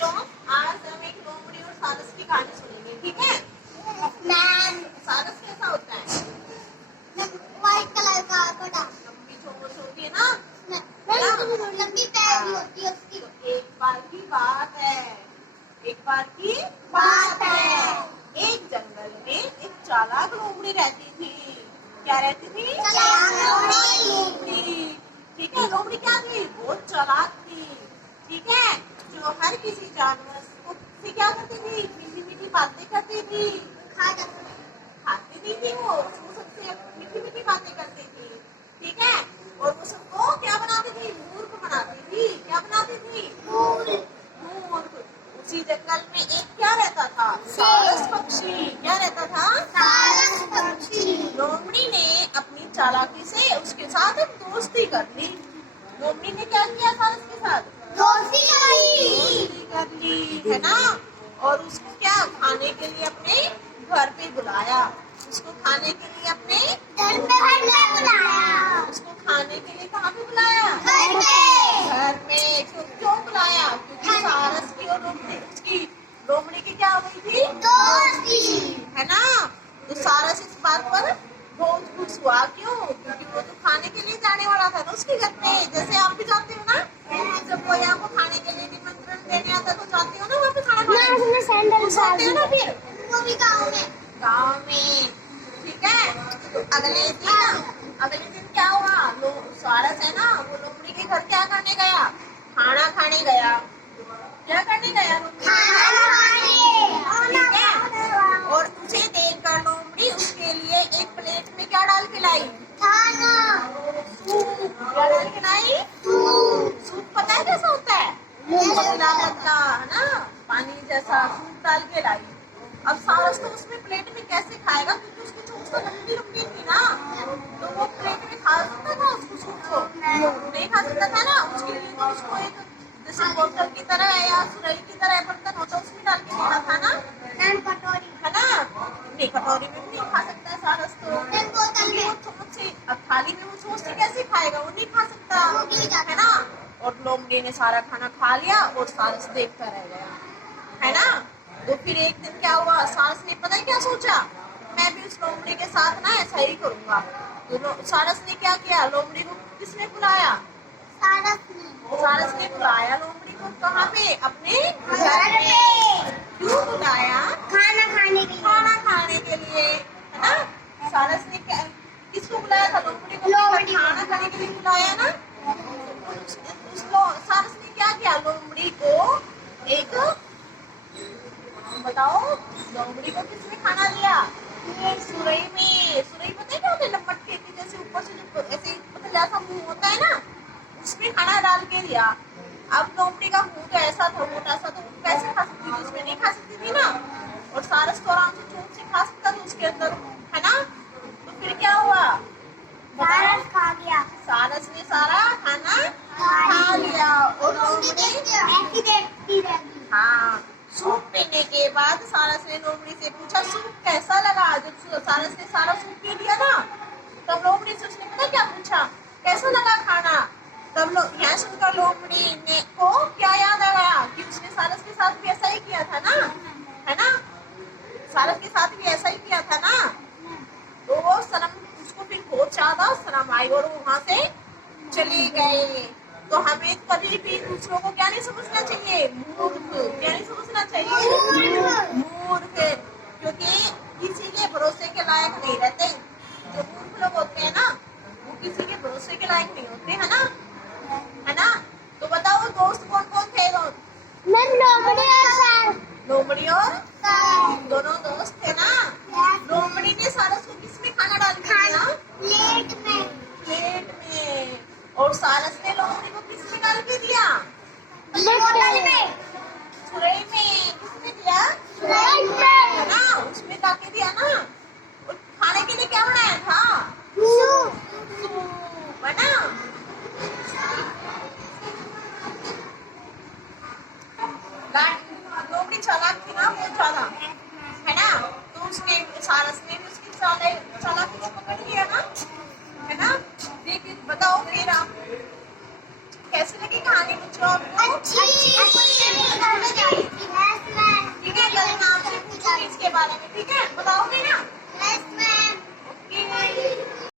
बच्चों, आज हम एक लोमड़ी और सारस की कहानी सुनेंगे, ठीक है? सारस कैसा होता है? व्हाइट कलर का बड़ा लंबी चोंच होती है ना? लंबी पैर भी होती है उसकी। एक बार की बात है, एक जंगल में एक चालाक लोमड़ी रहती थी। क्या रहती थी? लोमड़ी। ठीक है, लोमड़ी क्या थी? बहुत चालाक थी। ठीक है, जो हर किसी जानवर को से क्या करती थी? मीठी मीठी बातें करती थी। खाती नहीं थी वो, उसको सबसे मीठी मीठी बातें करती थी। ठीक है, और वो सबको क्या बनाती थी? मूर्ख बनाती थी। क्या बनाती थी? मूर्ख। उसी जंगल में एक क्या रहता था? सारस पक्षी। क्या रहता था? सारस पक्षी। लोमड़ी ने अपनी चालाकी से उसके साथ दोस्ती कर ली। लोमड़ी ने क्या किया सारस के साथ? दोस्ती कर ली, है ना? और उसको क्या खाने के लिए अपने घर पे बुलाया। उसको खाने के लिए अपने घर पे बुलाया। उसको खाने के लिए कहाँ पे बुलाया? घर में। क्यों बुलाया? क्योंकि सारस की और लोमड़ी की क्या हो गई थी? दोस्ती। है ना? तो सारस इस बात पर बहुत खुश हुआ। क्यों? क्योंकि वो तो खाने के लिए जाने वाला था ना उसके घर पे। जैसे आप भी जाते हो ना, जब कोई आपको खाने के लिए निमंत्रण देने आता तो जाते हो ना वहाँ पे खाना खाने। सैंडल जाते हो ना फिर वो भी गाँव में। ठीक है, तो अगले दिन क्या हुआ? सारस है ना, वो लोमड़ी के घर क्या करने गया? खाना खाने गया। क्या करने गया? ठीक है, और उसे देखकर लोमड़ी उसके लिए एक प्लेट में क्या डाल के लाई? सूप। क्या डाल के लाई? सूप। पता है कैसा होता है? पतला है ना, पानी जैसा सूप डाल के लाई। अब सारस तो उसमें प्लेट में कैसे खाएगा? क्योंकि उसकी चोंच तो लंबी लंबी थी ना, तो वो प्लेट में खा सकता था उसको सूप को? नहीं खा सकता था ना। उसके लिए तो उसको एक जैसे बोतल की तरह या सुराही की तरह बर्तन होता है उसमें डाल के देना था ना। कटोरी है ना? नहीं, कटोरी में भी नहीं खा सकता है सारस तो। बोतल में। वो चोंच से, अब थाली में वो चोंच से कैसे खाएगा? वो नहीं खा सकता, है ना? और लोमड़ी ने सारा खाना खा लिया और सारस देखता रह गया, है ना? तो फिर एक दिन क्या हुआ? सारस ने पता है क्या सोचा? मैं भी उस लोमड़ी के साथ ना ऐसा ही करूंगा। तो सारस ने क्या किया? लोमड़ी को किसने बुलाया? सारस ने बुलाया लोमड़ी को। कहाँ पे? अपने घर पे। क्यों बुलाया? खाना खाने के लिए, है ना? सारस ने क्या किसको बुलाया था? लोमड़ी को खाना खाने के लिए बुलाया ना। सारस ने क्या किया? लोमड़ी को एक बताओ, लोमड़ी को किसने खाना दिया? सुरई में। सुरई पता है क्या होता है? लपट के जैसे ऊपर से जो ऐसे पतला सा मुंह होता है ना, उसमें खाना डाल के दिया। अब लोमड़ी का मुंह तो ऐसा था, मोटा सा, तो कैसे खा सकती थी? उसमें नहीं खा सकती थी ना। और सारस तो आराम से चोंच से खा सकता था उसके अंदर, है ना? तो फिर क्या हुआ? सारस खा गया। सारस ने सारा खाना खा लिया और लोमड़ी ऐसी देखती रही। हाँ, सूप पीने के बाद सारस ने लोमड़ी से पूछा सूप कैसा लगा? जब सारस ने सारा सूप पी लिया ना, तब लोमड़ी से उसने पता क्या पूछा? कैसा लगा खाना? तब यहाँ सुनकर लोमड़ी ने को क्या याद आ गया कि उसने सारस के साथ भी ऐसा ही किया था ना, है ना? सारस के साथ भी ऐसा ही किया था ना। तो वो उसको फिर बहुत ज्यादा शर्म आई और वो वहां से चले गए। तो हमें कभी भी दूसरों को क्या नहीं समझना चाहिए? मूर्ख। क्या नहीं समझना चाहिए? मूर्ख। क्योंकि किसी के भरोसे के लायक नहीं रहते। जो मूर्ख लोग होते हैं ना, वो किसी के भरोसे के लायक नहीं होते, है ना? है ना? तो बताओ दोस्त कौन कौन थे? लोमड़ी और दोनों दोस्त थे ना। लोमड़ी ने सारस को किसमें खाना डाल के दिया? प्लेट में। और सारस ने लोमड़ी को किसमें डाल के दिया? सुरई में। किसमें दिया? है ना? उसमें डाल दिया ना। और खाने के लिए क्या बनाया था? सूप, है ना? लोमड़ी चालाक थी ना, बहुत ज्यादा, है ना? तो उसने सारस ने भी उसकी चालाकी को पकड़ लिया ना, है ना? देखिए बताओ फिर आप कैसी लगी कहानी बच्चों आपको? अच्छी। बारे में, ठीक है? बताओ